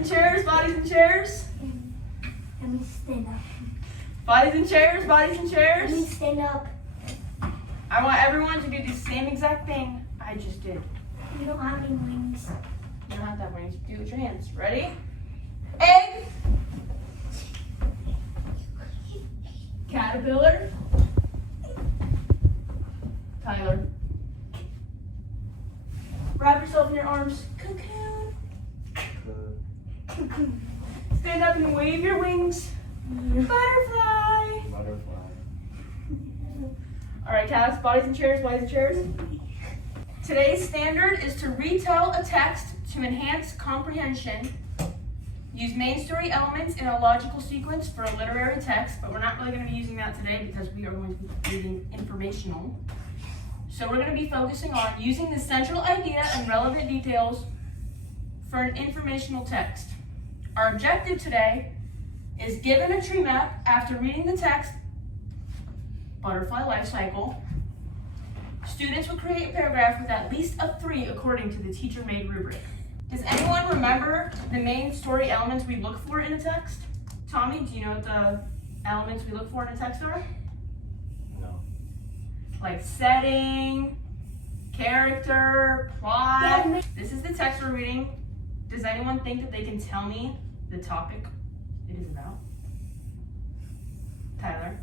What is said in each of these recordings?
and chairs, bodies and chairs. Let me stand up. Bodies and chairs, bodies and chairs. Let me stand up. I want everyone to do the same exact thing I just did. You don't have any wings. You don't have to have wings. Do it with your hands. Ready? Egg. Caterpillar. Tyler. Wrap yourself in your arms. Cocoon. Cocoon. Stand up and wave your wings. Butterfly. Butterfly. All right, Cass, bodies and chairs, bodies and chairs. Today's standard is to retell a text to enhance comprehension. Use main story elements in a logical sequence for a literary text, but we're not really going to be using that today because we are going to be reading informational. So we're going to be focusing on using the central idea and relevant details for an informational text. Our objective today is given a tree map after reading the text, butterfly life cycle. Students will create a paragraph with at least a 3 according to the teacher-made rubric. Does anyone remember the main story elements we look for in a text? Tommy, do you know what the elements we look for in a text are? No. Like setting, character, plot. This is the text we're reading. Does anyone think that they can tell me the topic it is about? Tyler?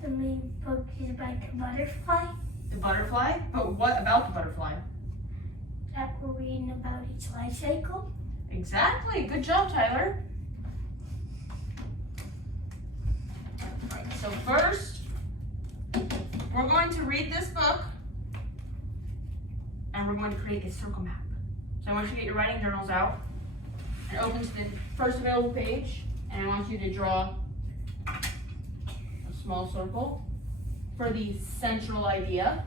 The main book is about the butterfly The butterfly? But what about the butterfly? that we're reading about its life cycle. Exactly. Good job, Tyler. Alright, so first, we're going to read this book and we're going to create a circle map. So I want you to get your writing journals out and open to the first available page, and I want you to draw a small circle for the central idea.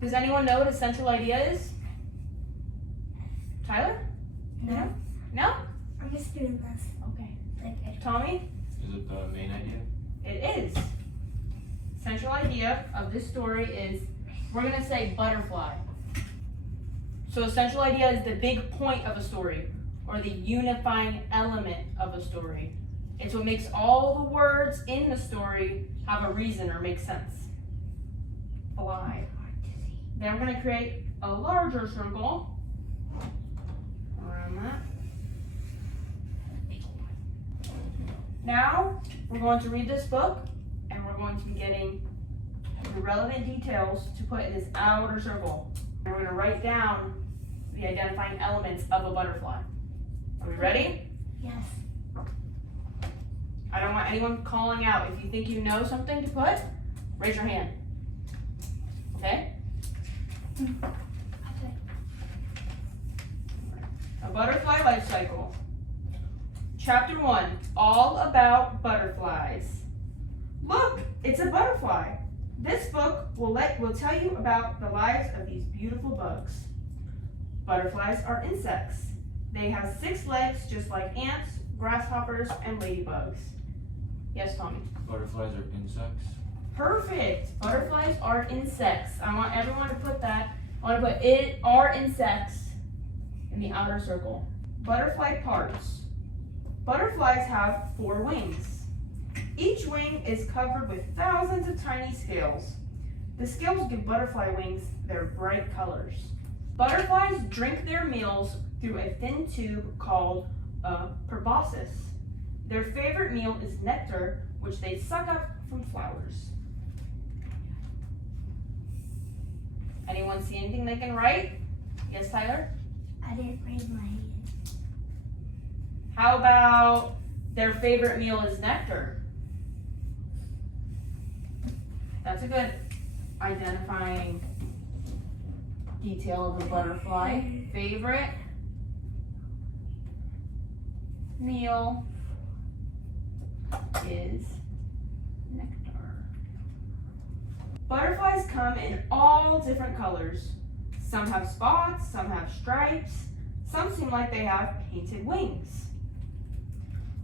Does anyone know what a central idea is? Tyler? No, No? I'm just doing this. Okay. Okay. Tommy? Is it the main idea? It is. Central idea of this story is, we're going to say butterfly. So a central idea is the big point of a story, or the unifying element of a story. It's what makes all the words in the story have a reason or make sense. Fly. Then we're going to create a larger circle around that. Now, we're going to read this book, and we're going to be getting the relevant details to put in this outer circle. And we're going to write down the identifying elements of a butterfly. Are we ready? Yes. I don't want anyone calling out. If you think you know something to put, raise your hand. Okay? Okay. A butterfly life cycle. Chapter 1, all about butterflies. Look, it's a butterfly. This book will tell you about the lives of these beautiful bugs. Butterflies are insects. They have 6 legs just like ants, grasshoppers, and ladybugs. Yes, Tommy? Butterflies are insects. Perfect. Butterflies are insects. I want everyone to put that. I want to put it are insects in the outer circle. Butterfly parts. Butterflies have 4 wings. Each wing is covered with thousands of tiny scales. The scales give butterfly wings their bright colors. Butterflies drink their meals through a thin tube called a proboscis. Their favorite meal is nectar, which they suck up from flowers. Anyone see anything they can write? Yes, Tyler? I didn't raise my hand. How about their favorite meal is nectar? That's a good identifying detail of a butterfly. Favorite meal is nectar. Butterflies come in all different colors. Some have spots, some have stripes, some seem like they have painted wings.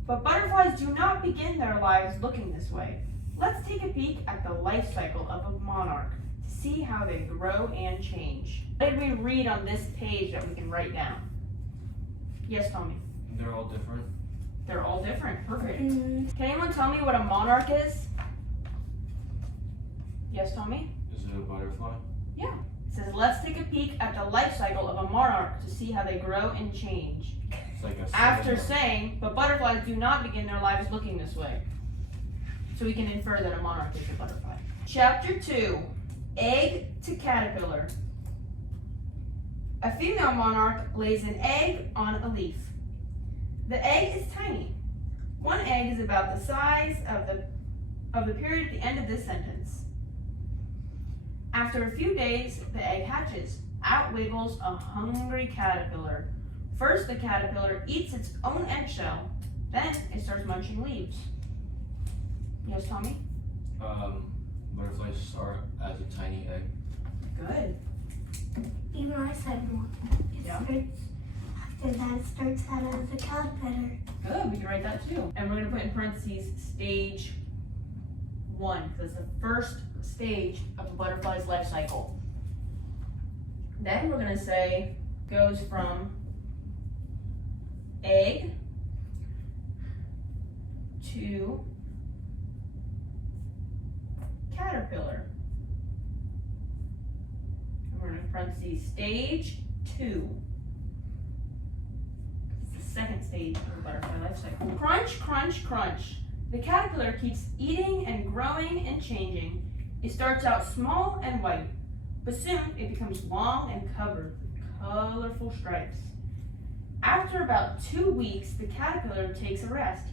But butterflies do not begin their lives looking this way. Let's take a peek at the life cycle of a monarch to see how they grow and change. What did we read on this page that we can write down? Yes, Tommy. They're all different. They're all different. Perfect. Mm, Can anyone tell me what a monarch is? Yes, Tommy? Is it a butterfly? It says, let's take a peek at the life cycle of a monarch to see how they grow and change. It's like a After cylinder. saying, but butterflies do not begin their lives looking this way. So we can infer that a monarch is a butterfly. Chapter 2, Egg to Caterpillar. A female monarch lays an egg on a leaf. The egg is tiny. One egg is about the size of the period at the end of this sentence. After a few days, the egg hatches. Out wiggles a hungry caterpillar. First, the caterpillar eats its own eggshell. Then, it starts munching leaves. Yes, Tommy? Butterflies start as a tiny egg. Good. even I said one. It Yeah. starts, after that, it starts out as a caterpillar. Good, we can write that too. And we're gonna put in parentheses stage 1, because it's the first stage of a butterfly's life cycle. Then we're gonna say goes from egg to caterpillar. And we're gonna parentheses stage 2. It's the second stage of the butterfly life cycle. Crunch, crunch, crunch. The caterpillar keeps eating and growing and changing. It starts out small and white, but soon it becomes long and covered with colorful stripes. After about 2 weeks, the caterpillar takes a rest.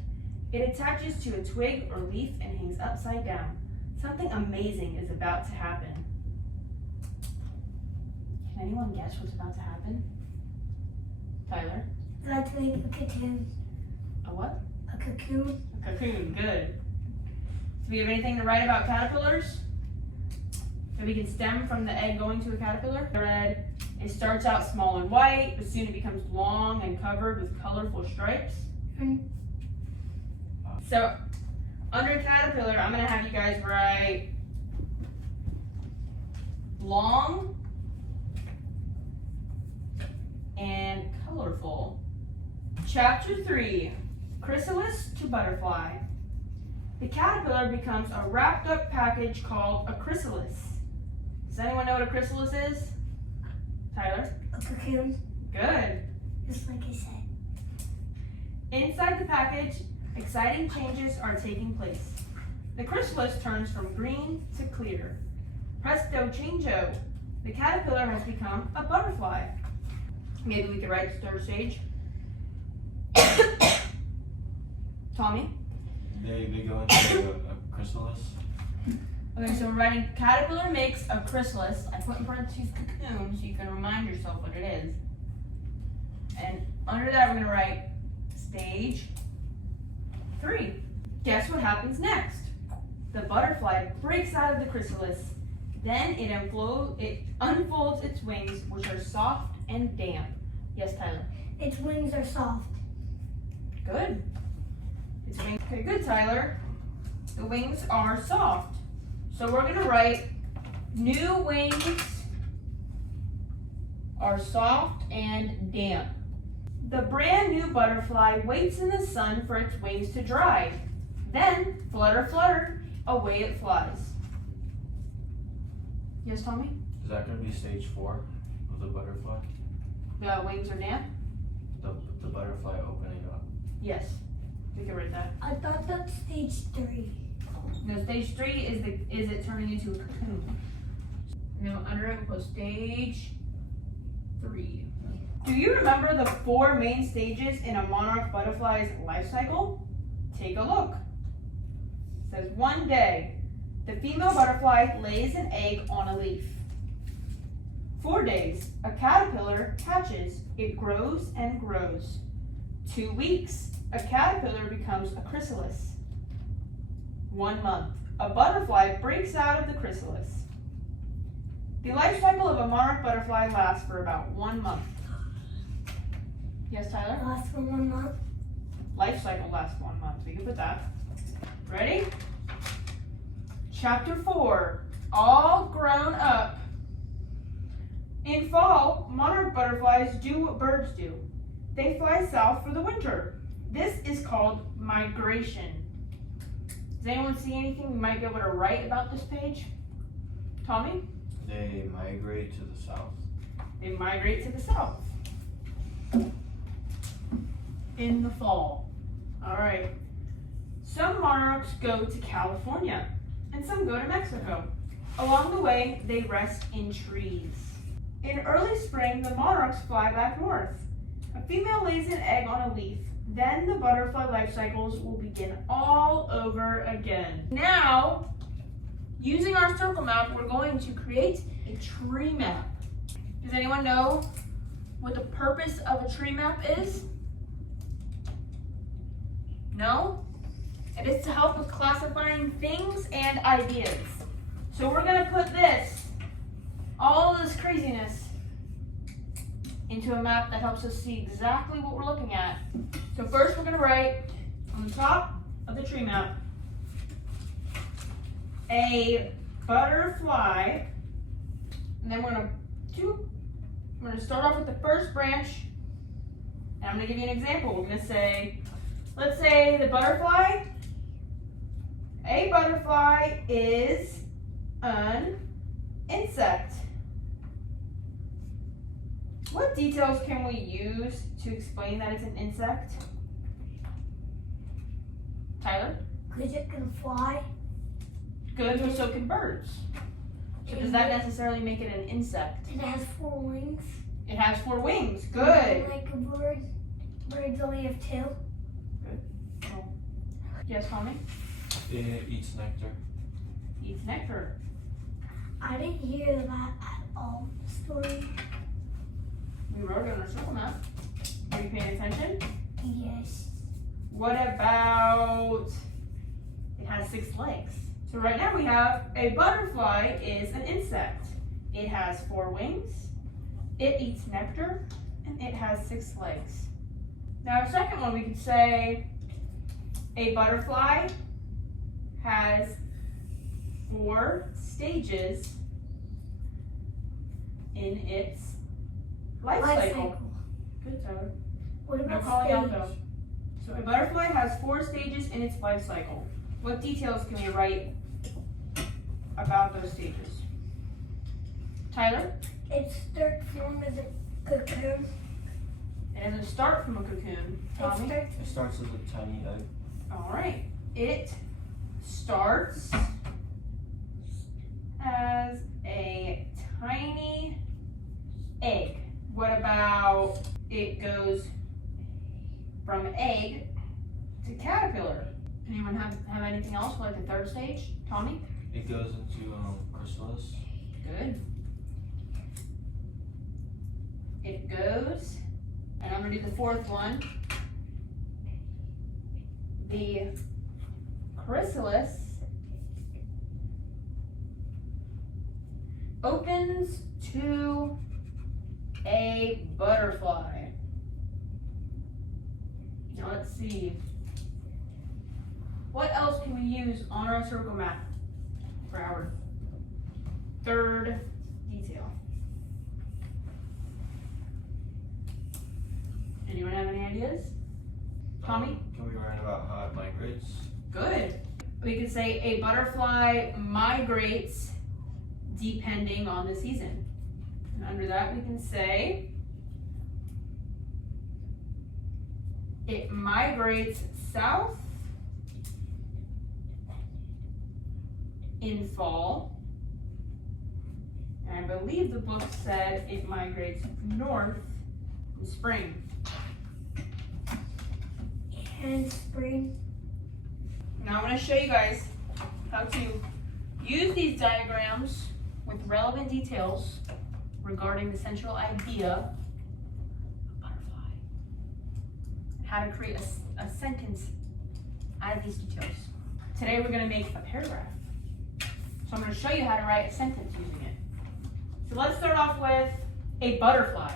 It attaches to a twig or leaf and hangs upside down. Something amazing is about to happen. Can anyone guess what's about to happen? Tyler? That's like a cocoon. A what? A cocoon. A cocoon, good. Do we have anything to write about caterpillars? So we can stem from the egg going to a caterpillar. Red. It starts out small and white, but soon it becomes long and covered with colorful stripes. Mm. So, under caterpillar, I'm gonna have you guys write long and colorful. Chapter 3, chrysalis to butterfly. The caterpillar becomes a wrapped up package called a chrysalis. Does anyone know what a chrysalis is? Tyler? A cocoon, Good. just like I said. Inside the package, exciting changes are taking place. The chrysalis turns from green to clear. Presto changeo. The caterpillar has become a butterfly. Maybe we could write the third stage. Tommy? They go into a chrysalis. Okay, so we're writing caterpillar makes a chrysalis. I put in parentheses cocoon so you can remind yourself what it is. And under that we're gonna write stage 3. Guess what happens next? The butterfly breaks out of the chrysalis. Then it unfolds its wings, which are soft and damp. Yes, Tyler? Its wings are soft. Good. Its wings. Okay, good, Tyler. The wings are soft. So we're gonna write new wings are soft and damp. The brand new butterfly waits in the sun for its wings to dry. Then, flutter, flutter, away it flies. Yes, Tommy? Is that going to be stage 4 of the butterfly? The wings are damp? The butterfly opening up. Yes. We can write that. I thought that's stage 3. No, stage 3 is it turning into a cocoon. Now under it we'll put stage 3. Do you remember the 4 main stages in a monarch butterfly's life cycle? Take a look. It says 1 day. The female butterfly lays an egg on a leaf. 4 days. A caterpillar hatches. It grows and grows. 2 weeks. A caterpillar becomes a chrysalis. 1 month. A butterfly breaks out of the chrysalis. The life cycle of a monarch butterfly lasts for about 1 month. Yes, Tyler? Last for 1 month. Life cycle lasts 1 month. We can put that. Ready? Chapter 4. All grown up. In fall, monarch butterflies do what birds do. they fly south for the winter. This is called migration. Does anyone see anything we might be able to write about this page? Tommy? They migrate to the south. They migrate to the south in the fall. All right. Some monarchs go to California and some go to Mexico. Along the way, they rest in trees. In early spring, the monarchs fly back north. A female lays an egg on a leaf. Then the butterfly life cycles will begin all over again. Now, using our circle map, we're going to create a tree map. Does anyone know what the purpose of a tree map is? No? It is to help with classifying things and ideas. So we're gonna put all of this craziness into a map that helps us see exactly what we're looking at. So first we're gonna write on the top of the tree map, a butterfly, and then we're gonna start off with the first branch, and I'm gonna give you an example. We're gonna say, let's say a butterfly is an insect. What details can we use to explain that it's an insect? Tyler? Because it can fly. Good, but so can birds. So does that necessarily make it an insect? It has 4 wings. It has 4 wings. Good. Like a bird. Birds only have 2. Yes, Tommy? It eats nectar. Eats nectar. I didn't hear that at all. Story. We wrote it on our circle map. Are you paying attention? Yes. What about it has 6 legs? So right now we have a butterfly is an insect. It has 4 wings, it eats nectar, and it has 6 legs. Now our second one, we could say a butterfly has 4 stages in its life cycle. Good, Tyler. What No about calling out stage? though. So a butterfly has 4 stages in its life cycle. What details can we write about those stages? Tyler? Its third form is a cocoon. It doesn't start from a cocoon. Tommy? It starts as a tiny egg. All right. It starts as a tiny egg. What about it goes from egg to caterpillar? Anyone have anything else for like the third stage? Tommy? It goes into chrysalis. Good. It goes, and I'm gonna do the 4th one. The chrysalis opens to a butterfly. Now let's see. What else can we use on our circle map for our third detail? Anyone have any ideas? Tommy? Can we write about how it migrates? Good. We could say a butterfly migrates depending on the season. And under that we can say it migrates south in fall. And I believe the book said it migrates north in spring. And spring. Now I'm going to show you guys how to use these diagrams with relevant details regarding the central idea of butterfly. How to create a sentence out of these details. Today we're going to make a paragraph. So I'm going to show you how to write a sentence using it. So let's start off with a butterfly.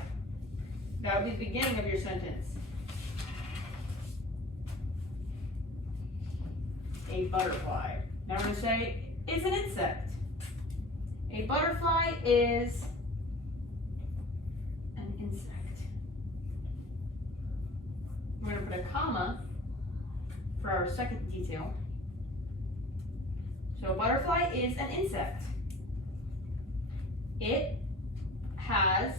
That would be the beginning of your sentence. A butterfly. Now we're going to say it's an insect. A butterfly is an insect. we're gonna put a comma for our second detail. So a butterfly is an insect. It has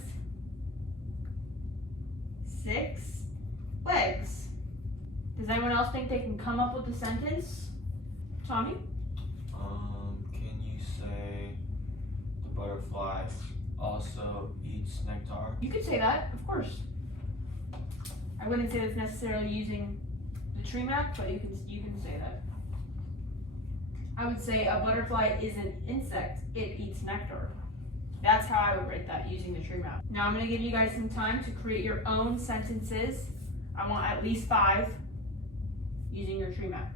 6 legs. Does anyone else think they can come up with a sentence? Tommy? Can you say the butterfly also eats nectar? You could say that, of course. I wouldn't say that's necessarily using the tree map, but you can say that. I would say a butterfly is an insect. It eats nectar. That's how I would write that using the tree map. Now I'm going to give you guys some time to create your own sentences. I want at least 5 using your tree map.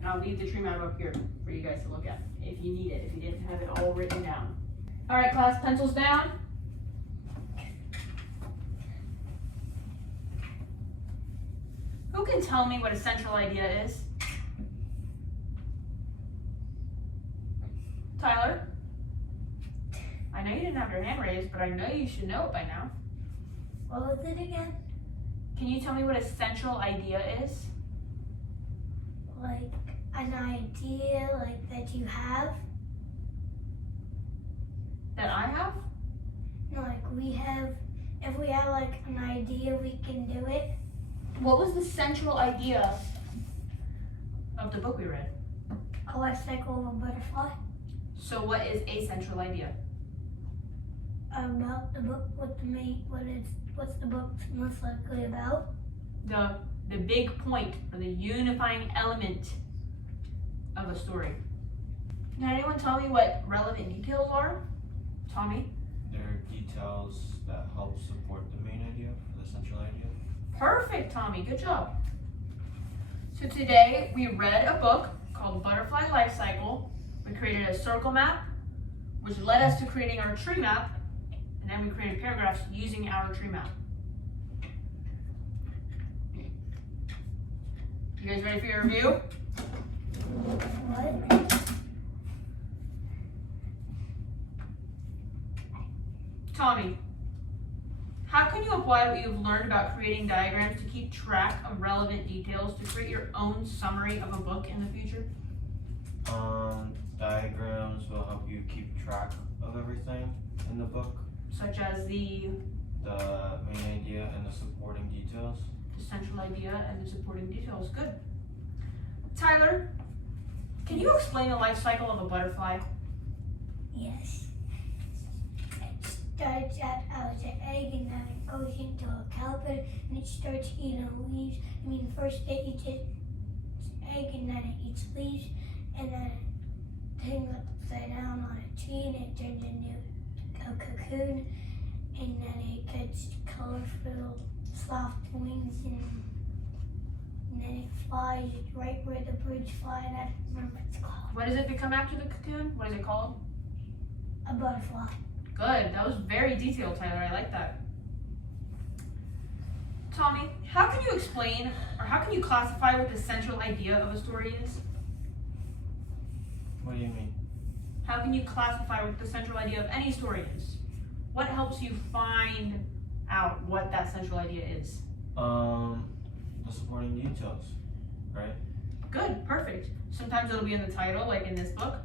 And I'll leave the tree map up here for you guys to look at if you need it, if you didn't have it all written down. All right, class, pencils down. Who can tell me what a central idea is? Tyler? I know you didn't have your hand raised, but I know you should know it by now. What was it again? Can you tell me what a central idea is? Like an idea like that you have? That I have? No, like we have, if we have like an idea, we can do it. What was the central idea of the book we read? A life cycle of a butterfly. So what is a central idea? About the book, what's the book most likely about? The big point or the unifying element of a story. Can anyone tell me what relevant details are? Tommy? There are details that help support the main idea, the central idea. Perfect, Tommy. Good job. So today we read a book called Butterfly Life Cycle. We created a circle map, which led us to creating our tree map, and then we created paragraphs using our tree map. You guys ready for your review? What? Tommy, how can you apply what you've learned about creating diagrams to keep track of relevant details to create your own summary of a book in the future? Diagrams will help you keep track of everything in the book. Such as the main idea and the supporting details. central idea and the supporting details. Good. Tyler, can you explain the life cycle of a butterfly? Yes. It starts out as an egg and then it goes into a caterpillar and it starts eating leaves. First it eats its egg and then it eats leaves and then it hangs upside down on a tree and it turns into a cocoon and then it gets colorful soft wings and then it flies right where the birds fly and I don't remember what it's called. What does it become after the cocoon? What is it called? A butterfly. Good. That was very detailed, Tyler. I like that. Tommy, how can you explain or how can you classify what the central idea of a story is? What do you mean? How can you classify what the central idea of any story is? What helps you find out what that central idea is? The supporting details, right? Good, perfect. Sometimes it'll be in the title, like in this book,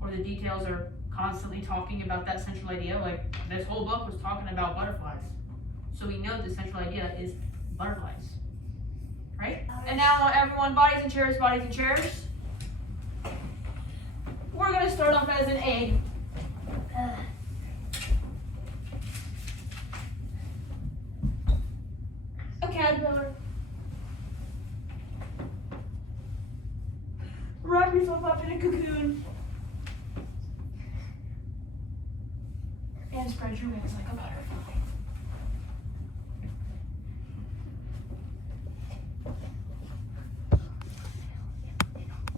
or the details are constantly talking about that central idea, like this whole book was talking about butterflies. So we know the central idea is butterflies, right? And now everyone, bodies and chairs, bodies and chairs. We're gonna start off as an egg. A caterpillar. Wrap yourself up in a cocoon. And spread your wings like a butterfly.